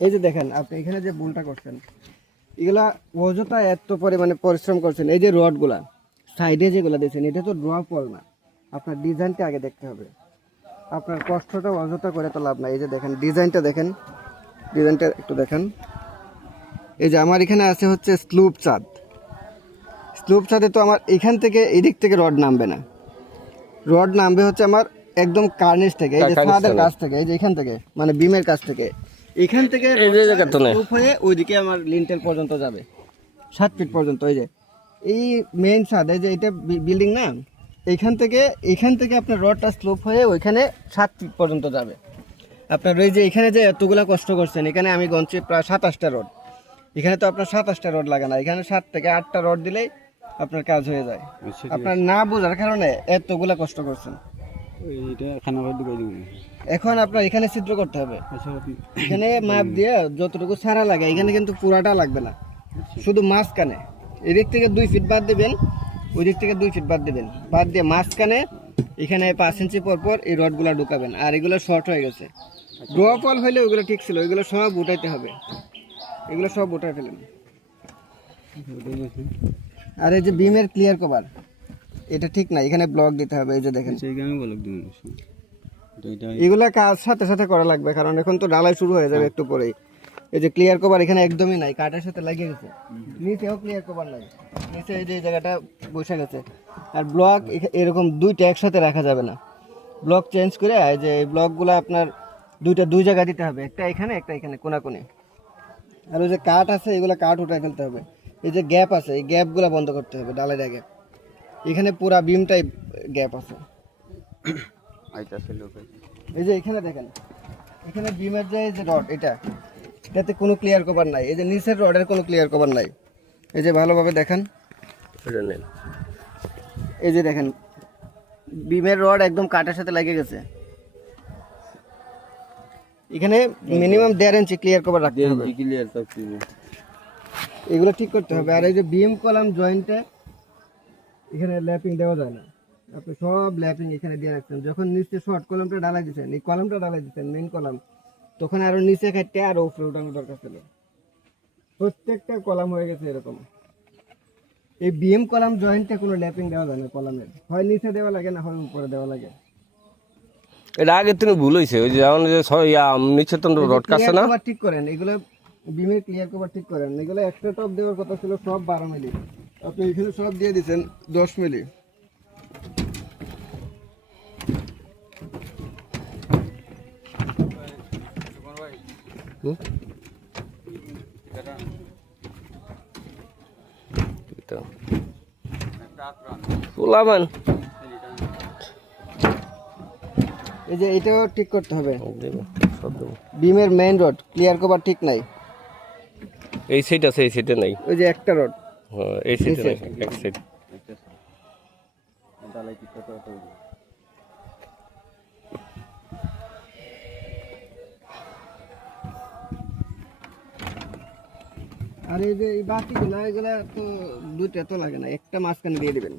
এই যে দেখেন আপনি এখানে যে বুলটা করছেন এগুলা অযথা এত পরিমাণে পরিশ্রম করছেন। এই যে রডগুলা সাইডে যেগুলো দিয়েছেন এটা তো ড্র পল না। আপনার ডিজাইনটা আগে দেখতে হবে। আপনার কষ্টটা অযথা করে তো লাভ নাই। এই যে দেখেন ডিজাইনটা দেখেন ডিজাইনটা একটু দেখেন। এই যে আমার এখানে আছে হচ্ছে স্লুপ চাঁদ স্লুপ চাঁদে তো আমার এখান থেকে এদিক থেকে রড নামবে না। রড নামবে হচ্ছে আমার একদম কার্নিশ থেকে এই যে ছাদের কাছ থেকে এই যে এখান থেকে মানে বিমের কাছ থেকে। এখান থেকে হয়ে ওইদিকে আমার লিন্টেল পর্যন্ত যাবে। সাত ফিট পর্যন্ত এই যে। এই মেইন ছাদ এই যে এটা বিল্ডিং না এখান থেকে এখান থেকে আপনার রডটা স্লোপ হয়ে ওইখানে সাত ফিট পর্যন্ত যাবে। আপনার ওই যে এখানে যে এতগুলা কষ্ট করছেন এখানে আমি গঞ্চি প্রায় সাতাশটা রড এখানে তো আপনার সাতাশটা রড লাগে না এখানে সাত থেকে আটটা রড দিলেই আপনার কাজ হয়ে যায়। আপনার না বোঝার কারণে এতগুলা কষ্ট করছেন। এটা খানাঘর ঢুকাই দিব এখন আপনার এখানে ছিদ্র করতে হবে। আচ্ছা এখানে মাপ দিয়ে যতটুকু ছাড়া লাগে এখানে কিন্তু পুরাটা লাগবে না। শুধু মাঝখানে। এদিক থেকে দুই ফিট বাদ দেবেন ওই দিক থেকে দুই ফিট বাদ দেবেন। বাদ দিয়ে মাঝখানে এখানে পাঁচ ইঞ্চি পর পর এই রডগুলো ঢুকাবেন আর এগুলো শর্ট হয়ে গেছে। ড্র ফল হইলে ওইগুলো ঠিক ছিল ওইগুলো সব উঠাইতে হবে। এগুলো সব উঠাই ফেলেন। আর এই যে বিমের ক্লিয়ার কভার এটা ঠিক না এখানে ব্লক দিতে হবে এই যে দেখেন। আমি বলক দিব এটা এটা এগুলা কাজ সাথে সাথে করা লাগবে কারণ এখন তো ডালাই শুরু হয়ে যাবে একটু পরেই। এই যে ক্লিয়ার কভার এখানে একদমই নাই কাঠের সাথে লাগিয়ে গেছে। নিচেও ক্লিয়ার কভার নাই। নিচে এই যে জায়গাটা বসে গেছে। আর ব্লক এরকম দুইটা একসাথে রাখা যাবে না। ব্লক চেঞ্জ করে এই যে এই ব্লকগুলো আপনার দুইটা দুই জায়গা দিতে হবে একটা এখানে একটা এখানে কোনা কোনাকুনি। আর ওই যে কাঠ আছে এগুলো কাঠ উঠাই ফেলতে হবে। এই যে গ্যাপ আছে এই গ্যাপগুলো বন্ধ করতে হবে ডালের আগে এখানে পুরা বিমটাই গ্যাপ আছে। এই যে এখানে দেখেন এখানে বিমের যে এই যে রড এটা এটাতে কোনো ক্লিয়ার কভার নাই। এই যে নিচের রডের কোনো ক্লিয়ার কভার নাই। এই যে ভালোভাবে দেখেন। এই যে দেখেন বিমের রড একদম কাঠের সাথে লেগে গেছে। এখানে মিনিমাম দেড় ইঞ্চি ক্লিয়ার কভার রাখতে হবে। ক্লিয়ার এগুলো ঠিক করতে হবে। আর এই যে বিম কলাম জয়েন্টে এখানে ল্যাপিং দেওয়া যায় না। আপনি সব ল্যাপিং এখানে দিয়ে রাখছেন। যখন নিচে শর্ট কলামটা ডালাই দিচ্ছেন এই কলামটা ডালাই দিচ্ছেন মেইন কলাম তখন আরও নিচে খাইতে আরও উপরে উঠানো দরকার ছিল। প্রত্যেকটা কলাম হয়ে গেছে এরকম। এই বিএম কলাম জয়েন্টে কোনো ল্যাপিং দেওয়া যায় না কলামের হয় নিচে দেওয়া লাগে না হয় উপরে দেওয়া লাগে। এটা আগে তুমি ভুল হয়েছে ওই যেমন যে নিচে তো রড কাছে না? ঠিক করেন। এগুলো বিমের ক্লিয়ার কভার ঠিক করেন। এগুলো একটা টপ দেওয়ার কথা ছিল সব বারো মিলি। আপনি এখানে সব দিয়ে দিচ্ছেন দশ মিলি? এই যে এটাও ঠিক করতে হবে। বিমের মেইন রড ক্লিয়ার কভার ঠিক নাই। এই আছে এই সাইডে নাই। ওই যে একটা রড এই সাইডে নাই এক সাইড আর এই যে এই বাকিগুলো এগুলো তো দুইটা তো লাগে না একটা মাঝখানে দিয়ে দিবেন।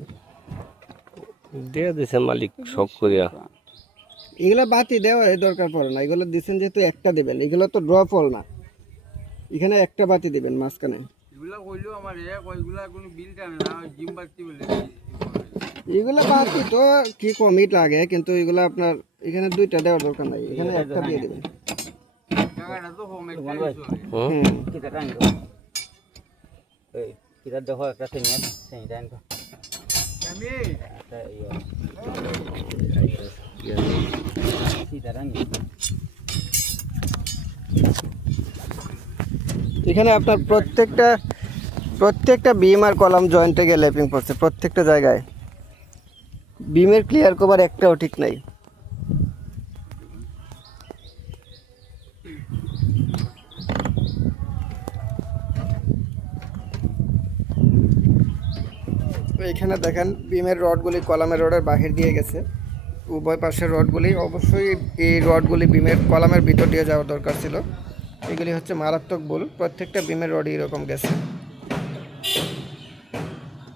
দিয়ে দিছে মালিক সব করিয়া। এগুলো বাতি দেওয়া দরকার পড়ে না এগুলো দিচ্ছেন যেহেতু একটা দেবেন এগুলো তো ড্র ফল না। এখানে একটা বাতি দিবেন মাঝখানে। এগুলা কইলো আমার এ কইগুলা কোনো বিল টানে না জিম বাড়তি বলে এগুলো বাতি তো কি কমই লাগে কিন্তু এগুলো আপনার এখানে দুইটা দেওয়ার দরকার নাই এখানে একটা দিয়ে দেবেন। টাকাটা তো হোম একটা হুম হুম kita kan itu eh kita dah hoi kerasa ni sen dan tu আমি ada iya kita kan এখানে আপনার প্রত্যেকটা প্রত্যেকটা বিম আর কলাম জয়েন্টে গিয়ে ল্যাপিং পড়ছে, প্রত্যেকটা জায়গায়। বিমের ক্লিয়ার কভার একটাও ঠিক নাই। এখানে দেখেন বিমের রডগুলি কলামের রডের বাহির দিয়ে গেছে। উভয় পাশের রডগুলি অবশ্যই এই রডগুলি বিমের কলামের ভিতর দিয়ে যাওয়ার দরকার ছিল। এগুলি হচ্ছে মারাত্মক ভুল। প্রত্যেকটা বিমের রডই এরকম গেছে।